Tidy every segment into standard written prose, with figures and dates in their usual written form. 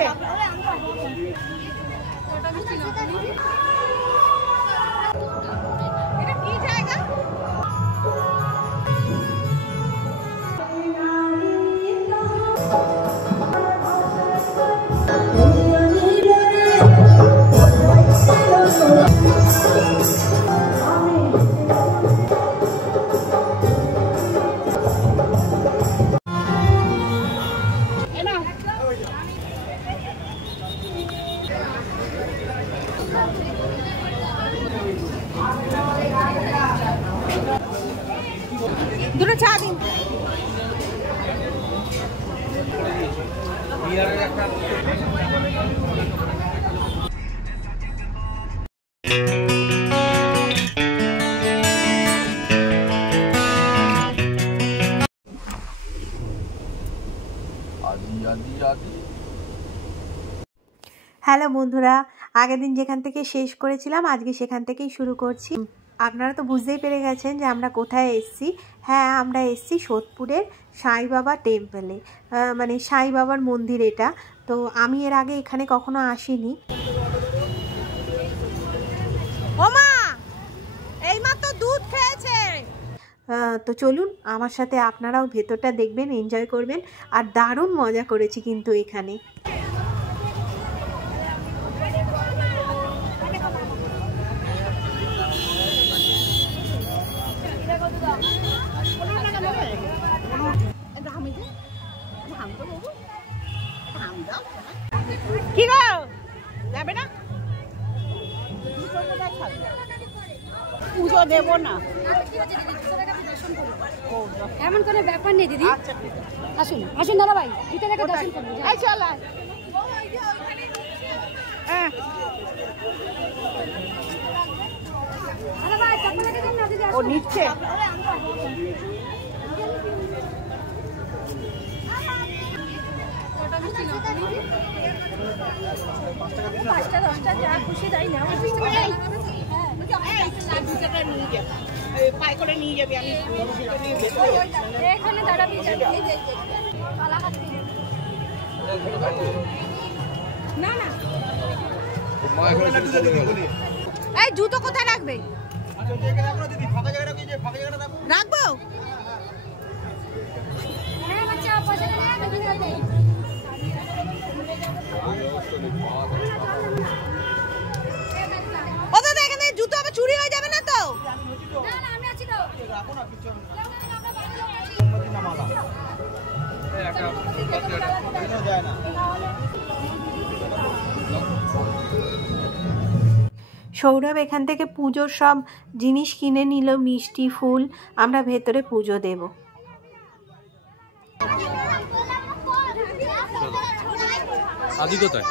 নিচ্ছে। এটা কি জায়গা? দুটো চা দিন। হ্যালো বন্ধুরা, আগের দিন যেখান থেকে শেষ করেছিলাম আজকে সেখান থেকেই শুরু করছি। আপনারা তো বুঝতেই পেরে গেছেন যে আমরা কোথায় এসেছি। হ্যাঁ, আমরা এসেছি সোদপুরের সাই বাবা টেম্পলে, মানে সাই বাবার মন্দির এটা। তো আমি এর আগে এখানে কখনো আসিনি। ওমা এইমাত্র দুধ খেয়েছে। তো চলুন আমার সাথে আপনারাও ভেতরটা দেখবেন, এনজয় করবেন। আর দারুণ মজা করেছি কিন্তু এখানে। কি গো যাবে না? পুজো দেব না এমন কোনো ব্যাপার নেই দিদি। আসুন আসুন দাদা ভাই, ভিতরে দর্শন করুন। এই চল ও নিচ্ছে। এই জুতো কোথায় রাখবে? রাখবো। ও দাদা, এখানে জুতো আবার চুরি হয়ে যাবে না তো? সৌরভ এখান থেকে পুজোর সব জিনিস কিনে নিল, মিষ্টি, ফুল। আমরা ভেতরে পুজো দেব। আদি কোথায়?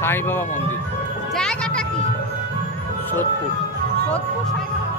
সাই বাবা মন্দির। জায়গাটা কি? সোদপুর। সোদপুর সাই বাবা।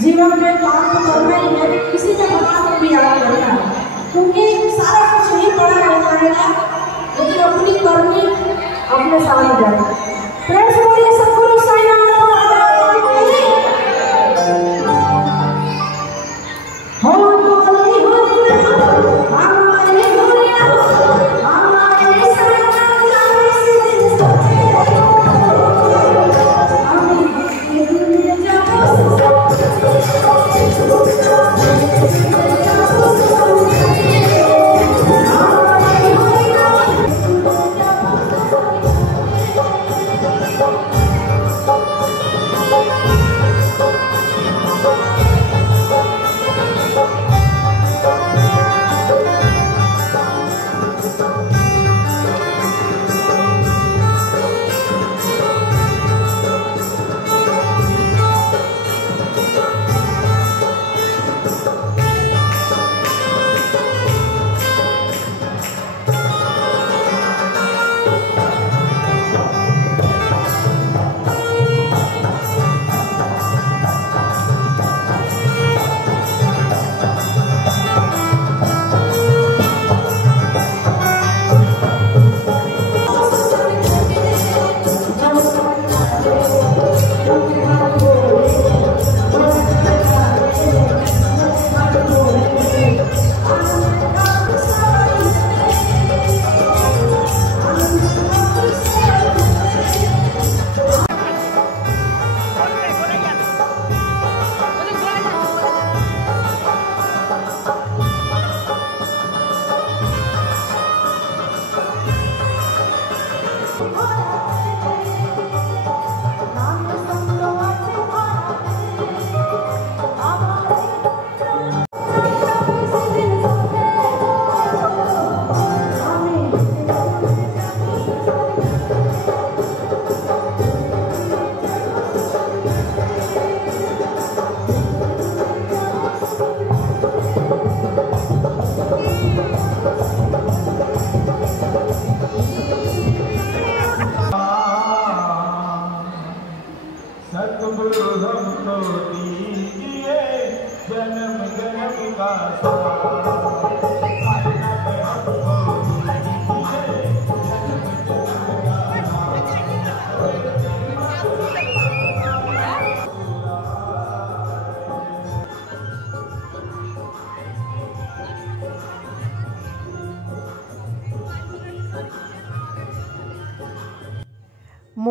जीवन में काम तो करना ही है, किसी से बना कर भी याद करना है, क्योंकि सारा कुछ नहीं पड़ा रहेगा, लेकिन अपनी करनी अपने साथ जाए। प्रेम से बोलिए सतगुरु साईं महाराज की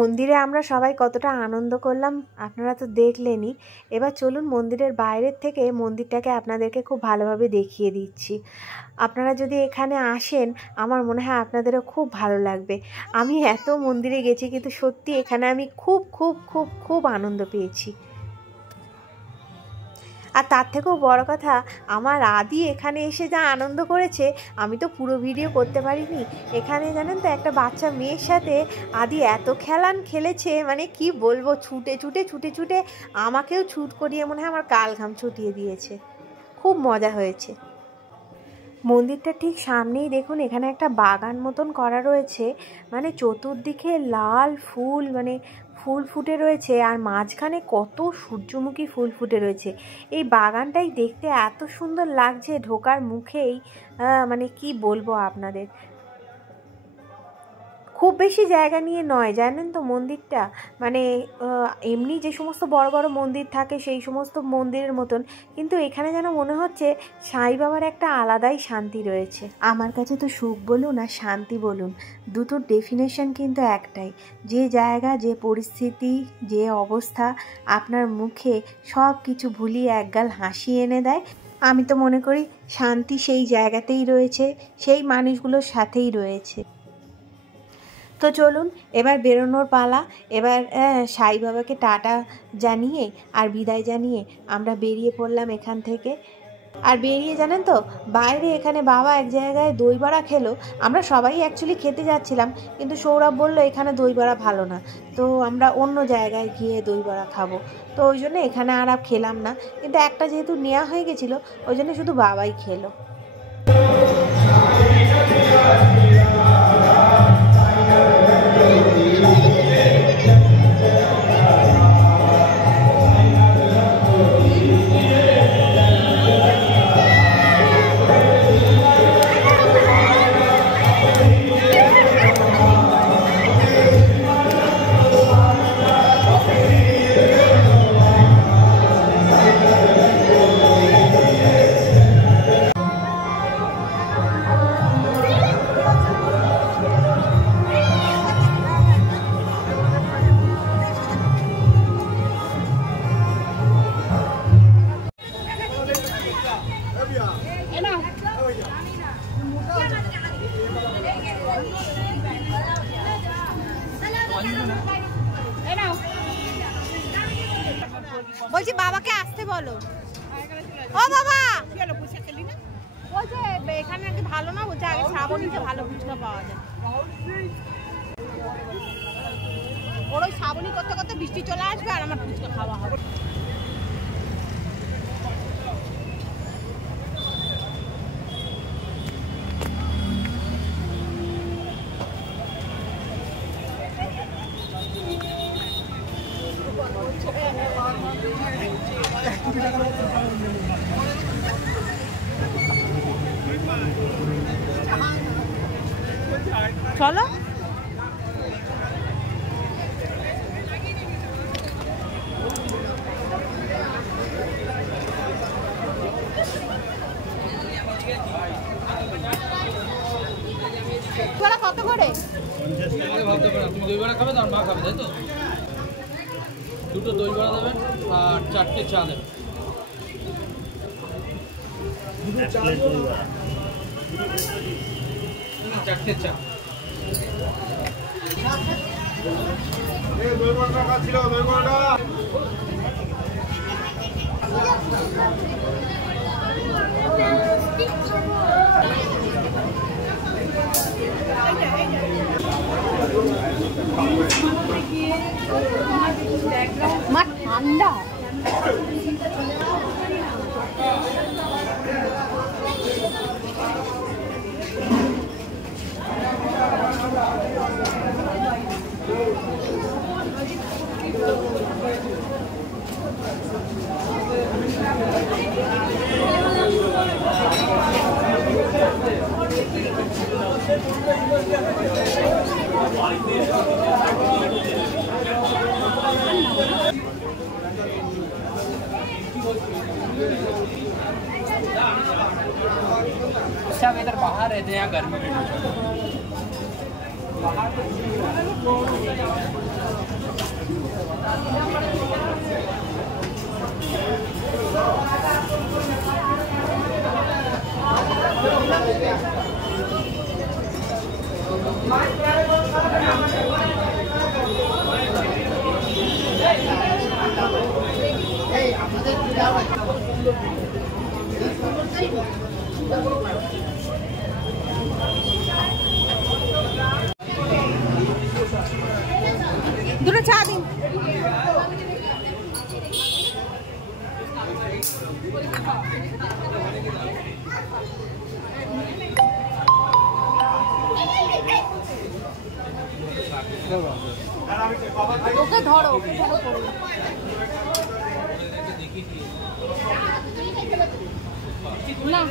মন্দিরে আমরা সবাই কতটা আনন্দ করলাম আপনারা তো দেখলেনই। এবার চলুন মন্দিরের বাইরের থেকে মন্দিরটাকে আপনাদেরকে খুব ভালোভাবে দেখিয়ে দিচ্ছি। আপনারা যদি এখানে আসেন আমার মনে হয় আপনাদেরও খুব ভালো লাগবে। আমি এত মন্দিরে গেছি কিন্তু সত্যি এখানে আমি খুব খুব খুব খুব আনন্দ পেয়েছি। আর তার থেকেও বড় কথা, আমার আদি এখানে এসে যা আনন্দ করেছে আমি তো পুরো ভিডিও করতে পারিনি। এখানে জানেন তো একটা বাচ্চা মেয়ের সাথে আদি এত খেলান খেলেছে, মানে কি বলবো, ছুটে ছুটে ছুটে ছুটে আমাকেও ছুট করিয়ে মনে হয় আমার কাল ঘাম ছুটিয়ে দিয়েছে। খুব মজা হয়েছে। মন্দিরটা ঠিক সামনেই দেখুন এখানে একটা বাগান মতন করা রয়েছে, মানে চতুর্দিকে লাল ফুল, মানে ফুল ফুটে রয়েছে আর মাঝখানে কত সূর্যমুখী ফুল ফুটে রয়েছে। এই বাগানটাই দেখতে এত সুন্দর লাগছে ঢোকার মুখেই, মানে কি বলবো আপনাদের। খুব বেশি জায়গা নিয়ে নয় জানেন তো মন্দিরটা, মানে এমনি যে সমস্ত বড় বড় মন্দির থাকে সেই সমস্ত মন্দিরের মতন, কিন্তু এখানে যেন মনে হচ্ছে সাই বাবার একটা আলাদাই শান্তি রয়েছে। আমার কাছে তো সুখ বলুন আর শান্তি বলুন দুটোর ডেফিনেশন কিন্তু একটাই, যে জায়গা, যে পরিস্থিতি, যে অবস্থা আপনার মুখে সব কিছু ভুলিয়ে একগাল হাসি এনে দেয়। আমি তো মনে করি শান্তি সেই জায়গাতেই রয়েছে, সেই মানুষগুলোর সাথেই রয়েছে। তো চলুন এবার বেরোনোর পালা। এবার সাই বাবাকে টাটা জানিয়ে আর বিদায় জানিয়ে আমরা বেরিয়ে পড়লাম এখান থেকে। আর বেরিয়ে জানেন তো বাইরে এখানে বাবা এক জায়গায় দই বড়া খেলো। আমরা সবাই অ্যাকচুয়ালি খেতে যাচ্ছিলাম, কিন্তু সৌরভ বলল এখানে দই বড়া ভালো না, তো আমরা অন্য জায়গায় গিয়ে দই বড়া খাবো। তো ওই জন্য এখানে আর খেলাম না, কিন্তু একটা যেহেতু নেওয়া হয়ে গেছিলো ওই জন্য শুধু বাবাই খেলো। বলছি বাবাকে আসতে বলো। ও বাবা বলছে এখানে নাকি ভালো না, বলছে আগে শ্রাবণীতে ভালো ফুচকা পাওয়া যায়। ওর ওই শ্রাবণী করতে করতে বৃষ্টি চলে আসবে আর আমার ফুচকা খাওয়া হবে। চলো কত করে? তুমি দই বড়া খাবে তো আর মা খাবে, তাই তো? দুটো দই বড়া দেবেন আর 4টে চা দেবেন। দুটো চা দই বড়া, 4টে চা। এই দই বড়াটা খাচ্ছিল, দই বড়াটা মা ঠান্ডা। सब इधर बाहर रहते हैं गर्मी में। দুটো চা দিন। ওকে ধরো না।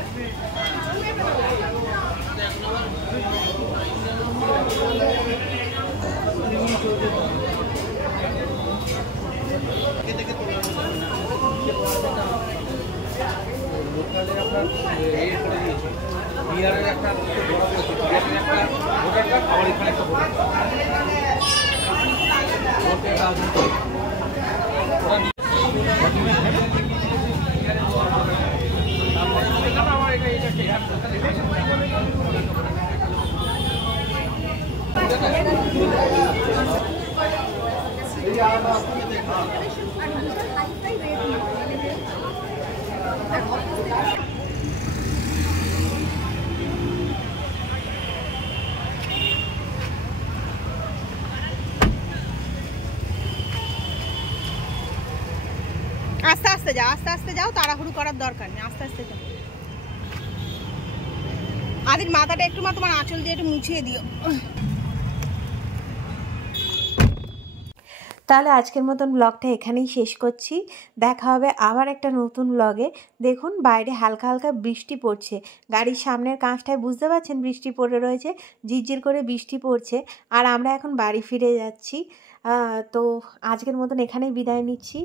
বিহারের একটা ভোটার কার্ড আমার এখানে একটা ভোটার আস্তে আস্তে যাও, আস্তে আস্তে যাও, তাড়াহুড়ো করার দরকার নেই, আস্তে আস্তে যাও। আদির মাথাটা একটু তোমার আঁচল দিয়ে একটু মুছিয়ে দিও। তাহলে আজকের মতন ব্লগটা এখানেই শেষ করছি। দেখা হবে আবার একটা নতুন ব্লগে। দেখুন বাইরে হালকা হালকা বৃষ্টি পড়ছে, গাড়ির সামনের কাঁচটায় বুঝতে পারছেন বৃষ্টি পড়ে রয়েছে, ঝিরঝির করে বৃষ্টি পড়ছে। আর আমরা এখন বাড়ি ফিরে যাচ্ছি। তো আজকের মতন এখানেই বিদায় নিচ্ছি।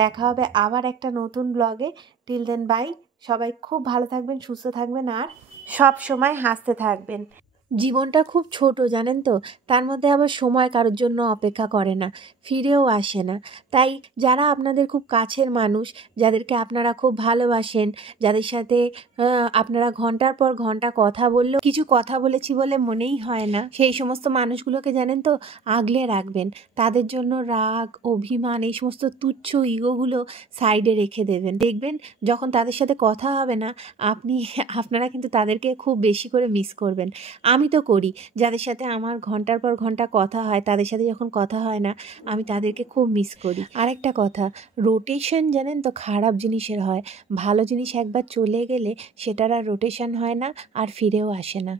দেখা হবে আবার একটা নতুন ব্লগে। Till then bye. সবাই খুব ভালো থাকবেন, সুস্থ থাকবেন, আর সব সময় হাসতে থাকবেন। জীবনটা খুব ছোট জানেন তো, তার মধ্যে আবার সময় কারোর জন্য অপেক্ষা করে না, ফিরেও আসে না। তাই যারা আপনাদের খুব কাছের মানুষ, যাদেরকে আপনারা খুব ভালোবাসেন, যাদের সাথে আপনারা ঘন্টার পর ঘন্টা কথা বললেও কিছু কথা বলেছি বলে মনেই হয় না, সেই সমস্ত মানুষগুলোকে জানেন তো আগলে রাখবেন। তাদের জন্য রাগ, অভিমান, এই সমস্ত তুচ্ছ ইগোগুলো সাইডে রেখে দেবেন। দেখবেন যখন তাদের সাথে কথা হবে না, আপনারা কিন্তু তাদেরকে খুব বেশি করে মিস করবেন। আমি তো করি, যাদের সাথে আমার ঘন্টার পর ঘন্টা কথা হয়, তাদের সাথে যখন কথা হয় না, আমি তাদেরকে খুব মিস করি। আরেকটা কথা, রোটেশন জানেন তো খারাপ জিনিসের হয়, ভালো জিনিস একবার চলে গেলে সেটার আর রোটেশন হয় না, আর ফিরেও আসে না।